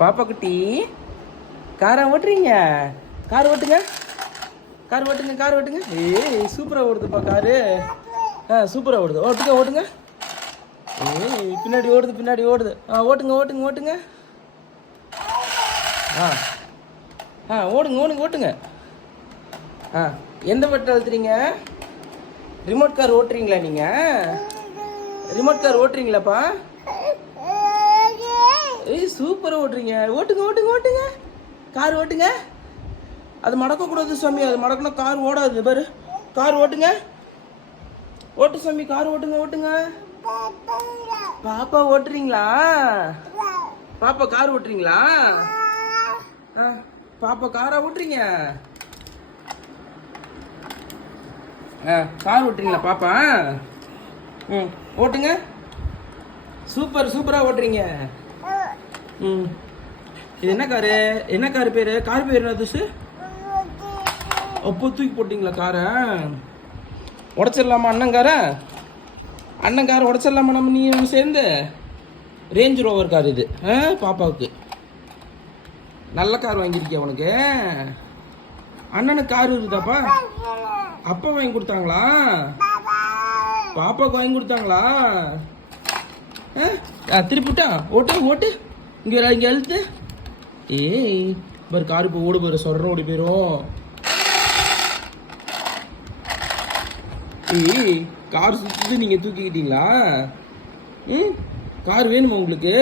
பாப்பா குட்டி காரை ஓட்டுறீங்க? கார் ஓட்டுங்க, கார் ஓட்டுங்க, கார் ஓட்டுங்க. ஏய் சூப்பராக ஓடுதுப்பா காரு. சூப்பராக ஓடுது. ஓட்டுங்க ஓட்டுங்க. ஏய் பின்னாடி ஓடுது, பின்னாடி ஓடுது. ஓட்டுங்க ஓட்டுங்க ஓட்டுங்க. ஓடுங்க ஓடுங்க ஓட்டுங்க. எந்த பட்டன் அழுத்துறீங்க? ரிமோட் கார் ஓட்டுறீங்களா நீங்கள்? ரிமோட் கார் ஓட்டுறீங்களாப்பா? ஏய் சூப்பராக ஓட்டுறீங்க. ஓட்டுங்க ஓட்டுங்க ஓட்டுங்க. கார் ஓட்டுங்க. அது மடக்கக்கூடாது சாமி, அது மடக்கினா கார் ஓடாது. பாரு கார் ஓட்டுங்க. ஓட்டு சாமி, கார் ஓட்டுங்க ஓட்டுங்க. பாப்பா ஓட்டுறீங்களா? பாப்பா கார் ஓட்டுறீங்களா? பாப்பா காரா ஓட்டுறீங்க? கார் ஓட்டுறீங்களா பாப்பா? ஓட்டுங்க. சூப்பர் சூப்பராக ஓட்டுறீங்க. இது என்ன காரு? என்ன காரு பேர்? கார் பேர் என்ன துசு? அப்போ தூக்கி போட்டிங்களா காரை? உடச்சிடலாமா அண்ணங்கார? அண்ணங்கார உடச்சிடலாமா நம்ம நீ சேர்ந்து? ரேஞ்ச் ரோவர் கார் இது பாப்பாவுக்கு. நல்ல கார் வாங்கியிருக்கியா உனக்கு? அண்ணனுக்கு கார் இருக்குதாப்பா? அப்பா வாங்கி கொடுத்தாங்களா? பாப்பாவுக்கு வாங்கி கொடுத்தாங்களா? திருப்பிட்டா ஓட்டு ஓட்டு. இங்கே எழுத்து. ஏய் பாரு கார் இப்போ ஓடு பாரு, சொல்ற ஓடி போயிடும். ஏய் கார் சுற்றுது, நீங்கள் தூக்கிக்கிட்டீங்களா? கார் வேணுமா உங்களுக்கு?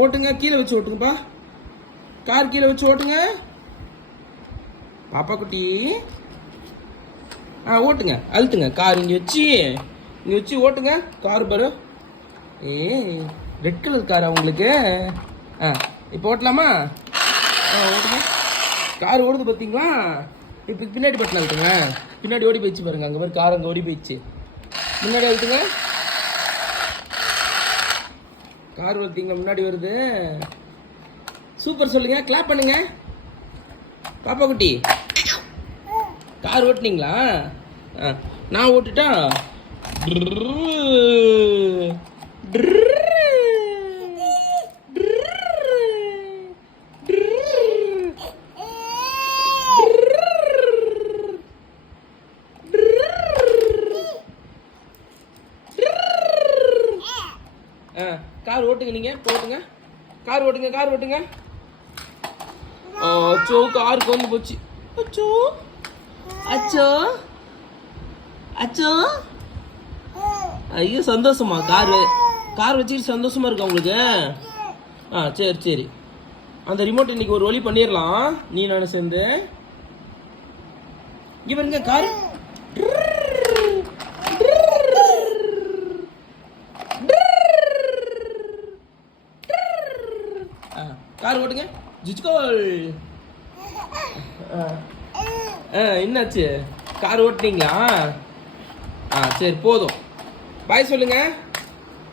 ஓட்டுங்க, கீழே வச்சு ஓட்டுங்கப்பா. கார் கீழே வச்சு ஓட்டுங்க பாப்பா குட்டி. ஓட்டுங்க, அழுத்துங்க. கார் இங்கே வச்சு ஓட்டுங்க. கார் பாரு. ஏய் ரெட் கலர் காரா உங்களுக்கு? இப்போ ஓட்டலாமா? ஓட்டுங்க. கார் ஓடுது பார்த்தீங்களா? இப்போ பின்னாடி பட்டின அழுத்துங்க. பின்னாடி ஓடி போயிடுச்சு பாருங்க. அங்கே பாரு கார் அங்கே ஓடி போயிடுச்சு. முன்னாடி அழுத்துங்க. கார் பார்த்தீங்களா முன்னாடி வருது. சூப்பர் சொல்லுங்க, கிளாப் பண்ணுங்க. பாப்பா குட்டி கார் ஓட்டுனீங்களா? நான் ஓட்டுட்டா? கார் ஓட்டுங்க, நீங்க ஓட்டுங்க. கார் ஓட்டுங்க, கார் ஓட்டுங்க. அச்சோ காருக்கு வந்து போச்சு. அச்சோ அச்சோ அச்சோ. ஐயோ சந்தோஷமா? கார் வச்சுட்டு சந்தோஷமா இருக்கா உங்களுக்கு? சரி சரி. அந்த ரிமோட் இன்னைக்கு ஒரு வழி பண்ணிடலாம், நீ நானும் சேர்ந்து. இங்க பாருங்க கார். கார் ஓட்டுங்க. ஜிச்சுகோல். என்னாச்சு? கார் ஓட்டுனீங்களா? சரி போதும். பாய் சொல்லுங்க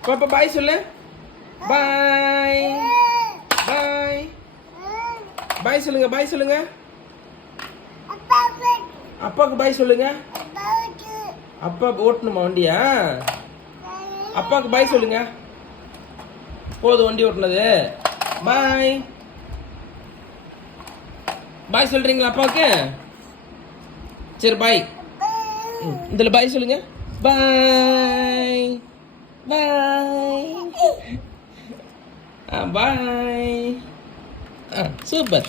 பாப்பா. பாய் சொல்லு. பாய் பாய் பாய் சொல்லுங்க. பாய் சொல்லுங்க. அப்பாவுக்கு பாய் சொல்லுங்க. அப்பா ஓட்டணுமா வண்டியா? அப்பாவுக்கு பாய் சொல்லுங்க. போதும் வண்டி ஓட்டுனது. பாய் பாய் சொல்றீங்களா அப்பாவுக்கு? சரி பாய். இதில் பாய் சொல்லுங்க. பாய் பாய் பாய். சூப்பர்.